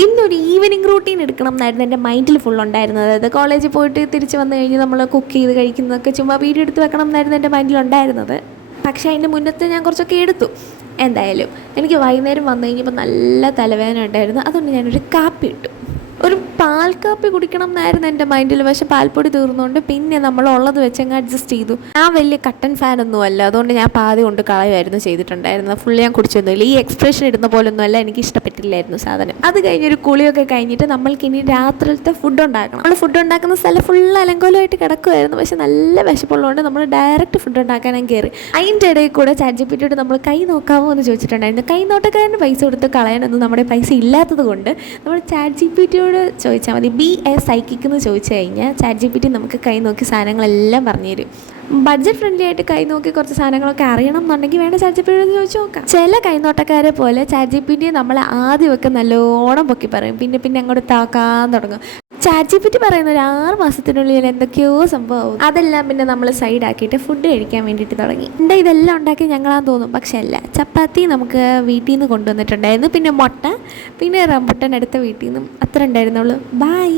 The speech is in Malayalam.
ഇന്നൊരു ഈവനിങ് റൂട്ടീൻ എടുക്കണം എന്നായിരുന്നു എൻ്റെ മൈൻഡിൽ ഫുൾ ഉണ്ടായിരുന്നത്. അതായത് കോളേജിൽ പോയിട്ട് തിരിച്ച് വന്നു കഴിഞ്ഞ് നമ്മൾ കുക്ക് ചെയ്ത് കഴിക്കുന്നതൊക്കെ ചുമ്മാ വീഡിയോ എടുത്ത് വെക്കണം എന്നായിരുന്നു എൻ്റെ മൈൻഡിൽ ഉണ്ടായിരുന്നത്. പക്ഷേ അതിൻ്റെ മുന്നത്തെ ഞാൻ കുറച്ചൊക്കെ എടുത്തു. എന്തായാലും എനിക്ക് വൈകുന്നേരം വന്നു കഴിഞ്ഞപ്പോൾ നല്ല തലവേദന ഉണ്ടായിരുന്നു. അതുകൊണ്ട് ഞാനൊരു കാപ്പി ഇട്ടു. ഒരു പാൽ കാപ്പി കുടിക്കണം എന്നായിരുന്നു എൻ്റെ മൈൻഡിൽ. പക്ഷേ പാൽപ്പൊടി തീർന്നുകൊണ്ട് പിന്നെ നമ്മൾ ഉള്ളത് വെച്ചങ്ങ് അഡ്ജസ്റ്റ് ചെയ്തു. ഞാൻ വലിയ കട്ടൻ ഫാനൊന്നും അല്ല, അതുകൊണ്ട് ഞാൻ പാതി കൊണ്ട് കളയുമായിരുന്നു ചെയ്തിട്ടുണ്ടായിരുന്നത്. ഫുള്ള് ഞാൻ കുടിച്ചൊന്നുമില്ല. ഈ എക്സ്പ്രഷൻ ഇടുന്ന പോലൊന്നും അല്ല, എനിക്ക് ഇഷ്ടപ്പെട്ടില്ലായിരുന്നു സാധനം. അത് കഴിഞ്ഞൊരു കുളിയൊക്കെ കഴിഞ്ഞിട്ട് നമ്മൾക്കിനി രാത്രിയിലത്തെ ഫുഡ് ഉണ്ടാക്കണം. നമ്മൾ ഫുഡ് ഉണ്ടാക്കുന്ന സ്ഥലം ഫുള്ള് അലങ്കോലമായിട്ട് കിടക്കുമായിരുന്നു. പക്ഷേ നല്ല വിശപ്പുള്ളതുകൊണ്ട് നമ്മൾ ഡയറക്റ്റ് ഫുഡ് ഉണ്ടാക്കാനും കയറി. അതിൻ്റെ ഇടയിൽ കൂടെ ചാറ്റ് നമ്മൾ കൈ നോക്കാമോ എന്ന് ചോദിച്ചിട്ടുണ്ടായിരുന്നു. കൈ നോട്ടക്കാരന് പൈസ കൊടുത്ത് കളയാനൊന്നും നമ്മുടെ പൈസ ഇല്ലാത്തത് കൊണ്ട് നമ്മൾ ചാറ്റ് ചോദിച്ചാൽ മതി. ബി എ സൈക്കിക് എന്ന് ചോദിച്ചു കഴിഞ്ഞാൽ ചാറ്റ് നമുക്ക് കൈ നോക്കി സാധനങ്ങളെല്ലാം പറഞ്ഞു തരും. ബഡ്ജറ്റ് ഫ്രണ്ട്ലി ആയിട്ട് കൈ നോക്കി കുറച്ച് സാധനങ്ങളൊക്കെ അറിയണം എന്നുണ്ടെങ്കിൽ വേണ്ട ചാറ്റ് ചോദിച്ചു നോക്കാം. ചില കൈനോട്ടക്കാരെ പോലെ ചാറ്റ് നമ്മളെ ആദ്യമൊക്കെ നല്ലോണം പൊക്കി പറയും, പിന്നെ അങ്ങോട്ട് താക്കാൻ തുടങ്ങും. ചാറ്റ് പറയുന്ന ഒരു 6 മാസത്തിനുള്ളിൽ എന്തൊക്കെയോ സംഭവം. അതെല്ലാം പിന്നെ നമ്മൾ സൈഡാക്കിയിട്ട് ഫുഡ് കഴിക്കാൻ വേണ്ടിയിട്ട് തുടങ്ങി. ഇതെല്ലാം ഉണ്ടാക്കി ഞങ്ങളാന്ന് തോന്നും, പക്ഷെ അല്ല. ചപ്പാത്തി നമുക്ക് വീട്ടിൽ നിന്ന് കൊണ്ടുവന്നിട്ടുണ്ടായിരുന്നു, പിന്നെ മുട്ട, പിന്നെ റംബുട്ടാൻ അടുത്ത വീട്ടിൽ നിന്നും. അത്ര ഉണ്ടായിരുന്നുള്ളൂ. ബൈ.